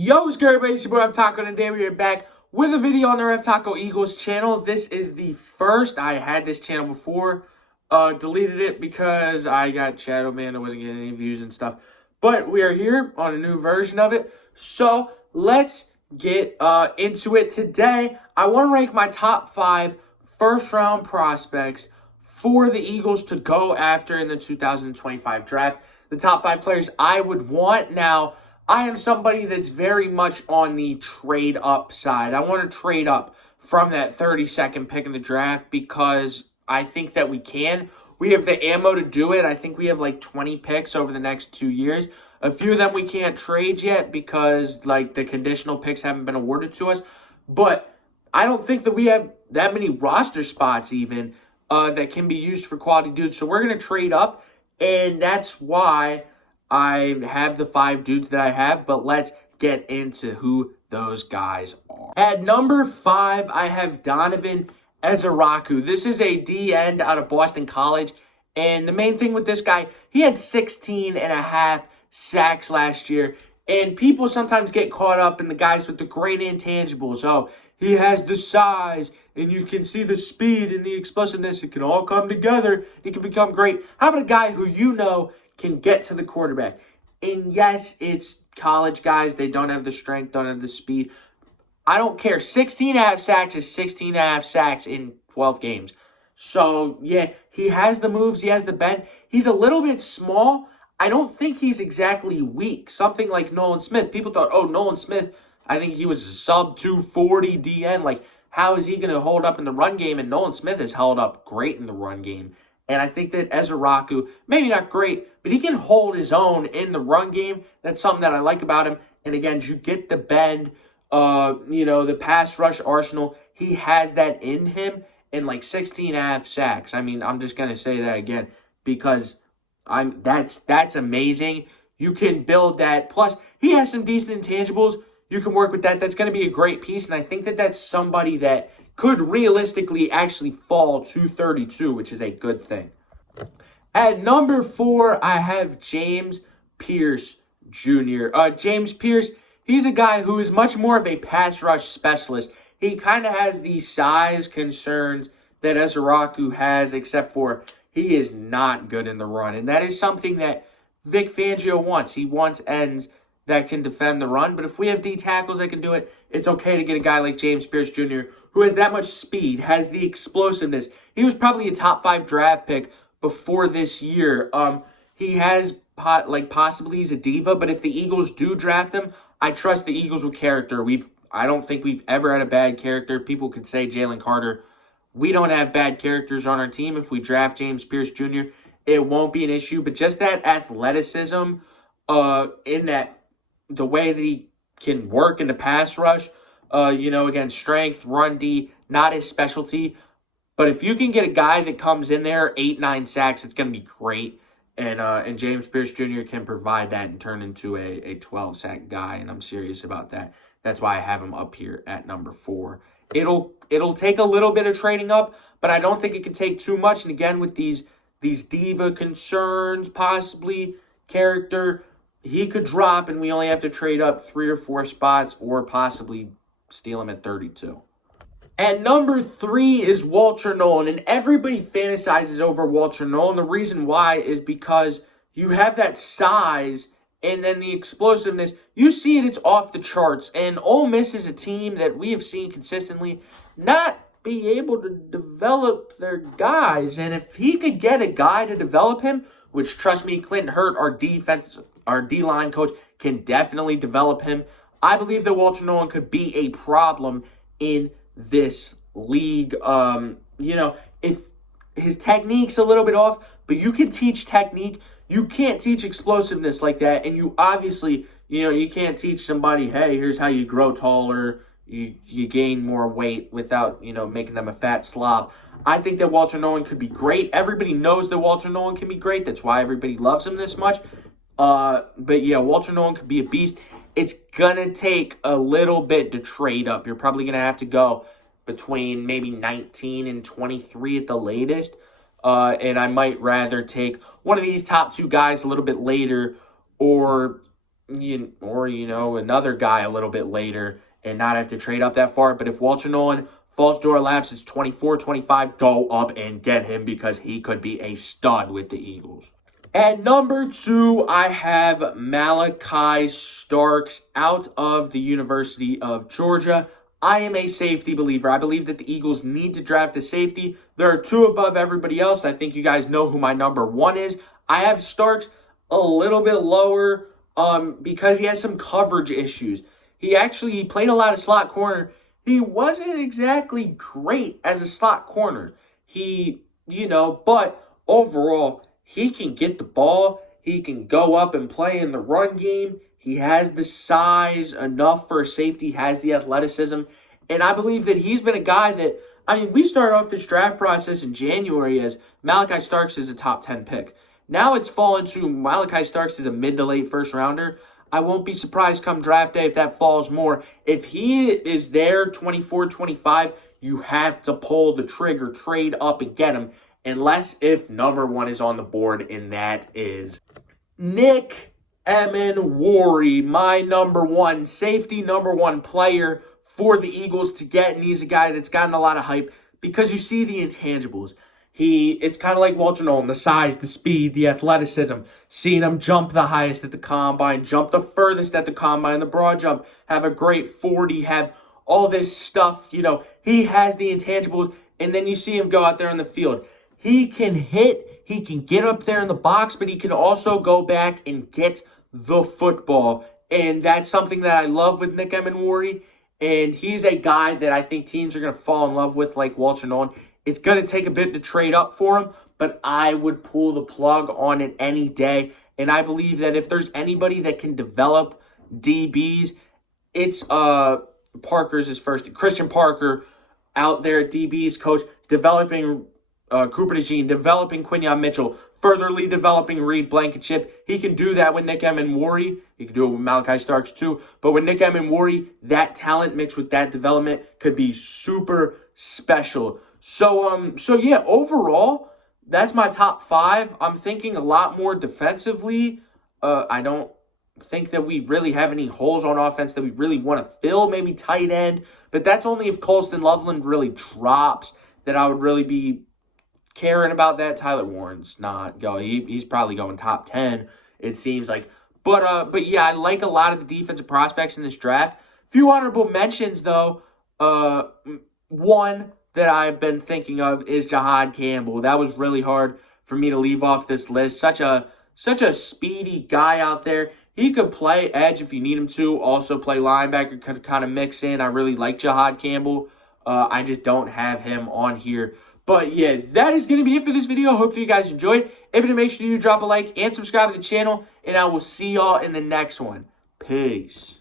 Yo, what's good, everybody? It's your boy Reftaco, and today we are back with a video on the Reftaco Eagles channel. This is the first. I had this channel before, deleted it because I got shadow banned. I wasn't getting any views and stuff. But we are here on a new version of it. So let's get into it. Today, I want to rank my top 5 first-round prospects for the Eagles to go after in the 2025 draft. The top 5 players I would want. Now, I am somebody that's very much on the trade up side. I want to trade up from that 32nd pick in the draft because I think that we can. We have the ammo to do it. I think we have like 20 picks over the next 2 years. A few of them we can't trade yet because like the conditional picks haven't been awarded to us. But I don't think that we have that many roster spots even that can be used for quality dudes. So we're going to trade up, and that's why I have the 5 dudes that I have, but let's get into who those guys are. At number 5, I have Donovan Ezeraku. This is a D-end out of Boston College, and the main thing with this guy, he had 16.5 sacks last year, and people sometimes get caught up in the guys with the great intangibles. Oh, he has the size, and you can see the speed and the explosiveness. It can all come together. He can become great. How about a guy who you know can get to the quarterback? And yes, it's college guys. They don't have the strength, don't have the speed. I don't care. 16.5 sacks is 16.5 sacks in 12 games. So, yeah, he has the moves. He has the bend. He's a little bit small. I don't think he's exactly weak. Something like Nolan Smith. People thought, oh, Nolan Smith, I think he was a sub-240 DN. Like, how is he going to hold up in the run game? And Nolan Smith has held up great in the run game. And I think that Ezeraku, maybe not great, but he can hold his own in the run game. That's something that I like about him. And again, you get the bend, the pass rush arsenal. He has that in him, and like 16.5 sacks. I mean, I'm just going to say that again because that's amazing. You can build that. Plus, he has some decent intangibles. You can work with that. That's going to be a great piece. And I think that that's somebody that could realistically actually fall to 32, which is a good thing. At number 4, I have James Pierce Jr. James Pierce, he's a guy who is much more of a pass rush specialist. He kind of has the size concerns that Ezeraku has, except for he is not good in the run. And that is something that Vic Fangio wants. He wants ends that can defend the run. But if we have D tackles that can do it, it's okay to get a guy like James Pierce Jr., who has that much speed, has the explosiveness. He was probably a top 5 draft pick before this year. He has, possibly he's a diva, but if the Eagles do draft him, I trust the Eagles with character. I don't think we've ever had a bad character. People could say Jalen Carter. We don't have bad characters on our team. If we draft James Pierce Jr., it won't be an issue. But just that athleticism, in that the way that he can work in the pass rush, again, strength, run D, not his specialty. But if you can get a guy that comes in there, 8-9 sacks, it's going to be great. And James Pierce Jr. can provide that and turn into a 12-sack guy, and I'm serious about that. That's why I have him up here at number 4. It'll take a little bit of trading up, but I don't think it can take too much. And again, with these diva concerns, possibly character, he could drop, and we only have to trade up 3 or 4 spots or possibly steal him at 32. At number 3 is Walter Nolan, and everybody fantasizes over Walter Nolan. The reason why is because you have that size and then the explosiveness. You see it, it's off the charts. And Ole Miss is a team that we have seen consistently not be able to develop their guys. And if he could get a guy to develop him, which, trust me, Clinton Hurt, our D-line coach, can definitely develop him, I believe that Walter Nolan could be a problem in this league. If his technique's a little bit off, but you can teach technique. You can't teach explosiveness like that. And you obviously, you can't teach somebody, hey, here's how you grow taller, you gain more weight without, making them a fat slob. I think that Walter Nolan could be great. Everybody knows that Walter Nolan can be great. That's why everybody loves him this much. But yeah, Walter Nolan could be a beast. It's going to take a little bit to trade up. You're probably going to have to go between maybe 19 and 23 at the latest. And I might rather take one of these top 2 guys a little bit later, or another guy a little bit later and not have to trade up that far. But if Walter Nolan falls door laps, it's 24, 25, go up and get him because he could be a stud with the Eagles. At number 2, I have Malachi Starks out of the University of Georgia. I am a safety believer. I believe that the Eagles need to draft a safety. There are 2 above everybody else. I think you guys know who my number 1 is. I have Starks a little bit lower because he has some coverage issues. He played a lot of slot corner. He wasn't exactly great as a slot corner. But overall, he can get the ball. He can go up and play in the run game. He has the size enough for a safety. He has the athleticism. And I believe that he's been a guy that, we started off this draft process in January as Malachi Starks is a top 10 pick. Now it's fallen to Malachi Starks is a mid to late first rounder. I won't be surprised come draft day if that falls more. If he is there 24, 25, you have to pull the trigger, trade up and get him. Unless if number 1 is on the board, and that is Nick Emenwari, my number 1 safety, number 1 player for the Eagles to get. And he's a guy that's gotten a lot of hype because you see the intangibles. It's kind of like Walter Nolan, the size, the speed, the athleticism, seeing him jump the highest at the combine, jump the furthest at the combine, the broad jump, have a great 40, have all this stuff. He has the intangibles, and then you see him go out there on the field. He can hit, he can get up there in the box, but he can also go back and get the football. And that's something that I love with Nick Emenwari. And he's a guy that I think teams are going to fall in love with like Walter Nolan. It's going to take a bit to trade up for him, but I would pull the plug on it any day. And I believe that if there's anybody that can develop DBs, it's Parker's his first. Christian Parker out there at DBs coach, developing Cooper DeJean, developing Quinyon Mitchell, furtherly developing Reed Blankenship. He can do that with Nick Emenwari. He can do it with Malachi Starks too. But with Nick Emenwari, that talent mixed with that development could be super special. So yeah, overall, that's my top 5. I'm thinking a lot more defensively. I don't think that we really have any holes on offense that we really want to fill, maybe tight end. But that's only if Colston Loveland really drops that I would really be caring about that. Tyler Warren's not going. He's probably going top 10, it seems like. But yeah, I like a lot of the defensive prospects in this draft. Few honorable mentions, though. One that I've been thinking of is Jahad Campbell. That was really hard for me to leave off this list. Such a speedy guy out there. He could play edge if you need him to. Also play linebacker, could kind of mix in. I really like Jahad Campbell. I just don't have him on here. But yeah, that is going to be it for this video. Hope you guys enjoyed. If you did, make sure you drop a like and subscribe to the channel. And I will see y'all in the next one. Peace.